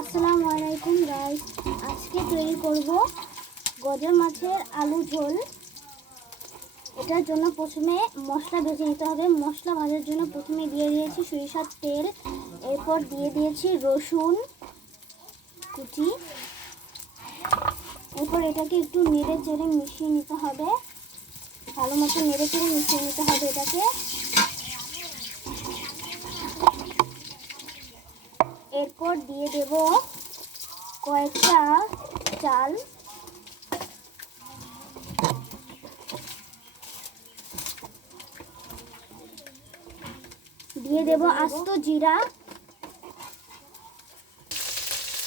আসসালামু আলাইকুম গাইস, আজকে তৈরি করব গজার মাছের আলু ঝোল। এটার জন্য প্রথমে মশলা ভেজে নিতে হবে। মশলা ভাজার জন্য প্রথমে দিয়ে দিয়েছি সরিষার তেল, এরপর দিয়ে দিয়েছি রসুন কুচি। এরপর এটাকে একটু নেড়ে চেড়ে মিশিয়ে নিতে হবে, ভালো মতো নেড়ে চেড়ে মিশিয়ে নিতে হবে এটাকে। এরপর দিয়ে দেব কয়েকটা চাল, দিয়ে দেব আস্ত জিরা,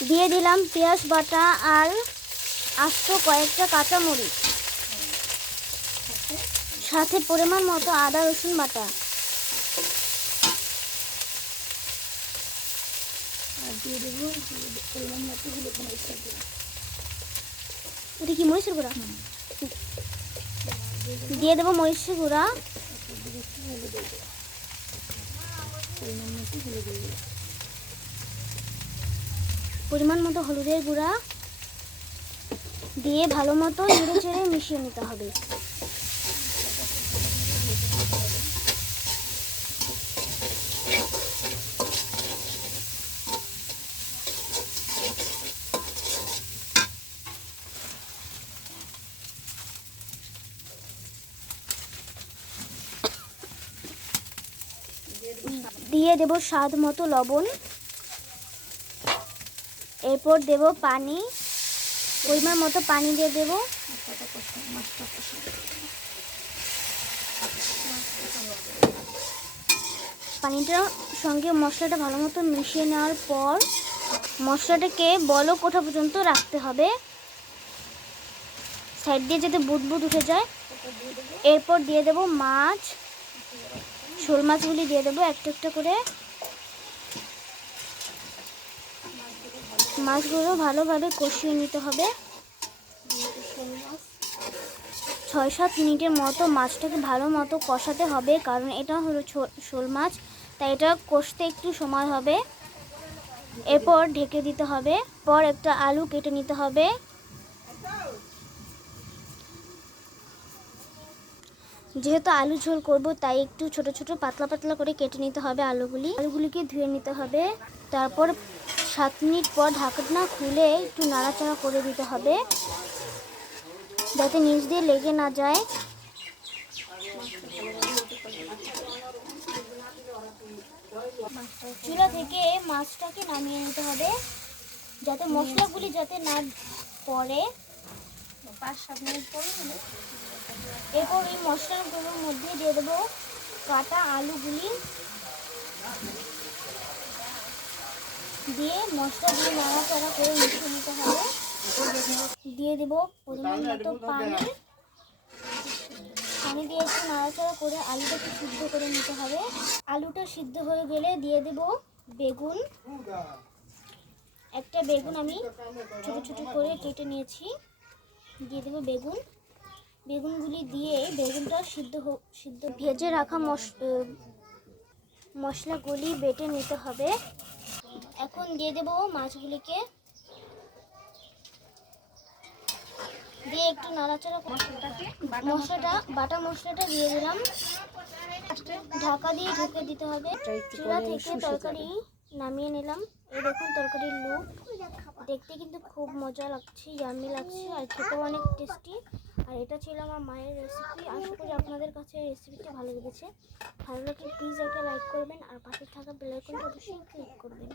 দিয়ে দিলাম পেঁয়াজ বাটা আর আস্ত কয়েকটা কাঁচামরিচ, সাথে পরিমাণ মতো আদা রসুন বাটা। এটা কি মরিচের গুঁড়া? দিয়ে দেবো মরিচের গুঁড়া, পরিমাণ মতো হলুদের গুঁড়া দিয়ে ভালো মতো নেড়ে চেড়ে মিশিয়ে নিতে হবে। দিয়ে দেব স্বাদ মতো লবণ, এরপর দেব পানি, পরিমাণ মতো পানি দিয়ে দেব। পানিটার সঙ্গে মশলাটা ভালো মতো মিশিয়ে নেওয়ার পর মশলাটাকে বলক ওঠা পর্যন্ত রাখতে হবে, সাইড দিয়ে যাতে বুদবুদ উঠে যায়। এরপর দিয়ে দেব মাছ, শোল মাছগুলি দিয়ে দেবো একটা একটা করে। মাছগুলো ভালোভাবে কষিয়ে নিতে হবে। 6-7 মিনিটের মতো মাছটাকে ভালো মতো কষাতে হবে, কারণ এটা হলো শোল মাছ, তাই এটা কষতে একটু সময় হবে। এরপর ঢেকে দিতে হবে। পর একটা আলু কেটে নিতে হবে। যেহেতু আলু ঝোল করব তাই একটু ছোট ছোট পাতলা পাতলা করে কেটে নিতে হবে আলুগুলিকে ধুয়ে নিতে হবে। তারপর 7 মিনিট পর ঢাকনা খুলে একটু নাড়াচাড়া করে দিতে হবে, যাতে নিচ দিয়ে লেগে না যায়। চুলা থেকে মাছটাকে নামিয়ে নিতে হবে, যাতে মশলাগুলি যাতে না পড়ে। 5-7 মিনিট পর এরপর এই মশলাগুলোর মধ্যে দিয়ে দেবো কাটা আলুগুলি, দিয়ে মশলা দিয়ে নাড়াচাড়া করে মিশিয়ে নিতে হবে। দিয়ে দেবো পরিমাণ মতো পানি দিয়ে একটু নাড়াচাড়া করে আলুটাকে সিদ্ধ করে নিতে হবে। আলুটা সিদ্ধ হয়ে গেলে দিয়ে দেব বেগুন। একটা বেগুন আমি ছোট ছোট করে কেটে নিয়েছি, দিয়ে দেবো বেগুনগুলি দিয়ে বেগুনটা সিদ্ধ ভেজে রাখা মশলাগুলি বেটে নিতে হবে। এখন দিয়ে দেব মাছগুলিকে, দিয়ে একটু নাড়াচাড়া বাটা মশলাটা দিয়ে দিলাম, ঢাকা দিয়ে ঢেকে দিতে হবে। চুলা থেকে তরকারি নামিয়ে নিলাম। এই দেখুন তরকারির লুক, দেখতে কিন্তু খুব মজা লাগছে, ইয়াম্মি লাগছে, আর খেতেও অনেক টেস্টি। আর এটা ছিল আমার মায়ের রেসিপি। আশা করি আপনাদের কাছে রেসিপিটা ভালো লেগেছে। ভালো লাগলে প্লিজ একটা লাইক করবেন আর পাশে থাকা বেল আইকনটা অবশ্যই ক্লিক করবেন।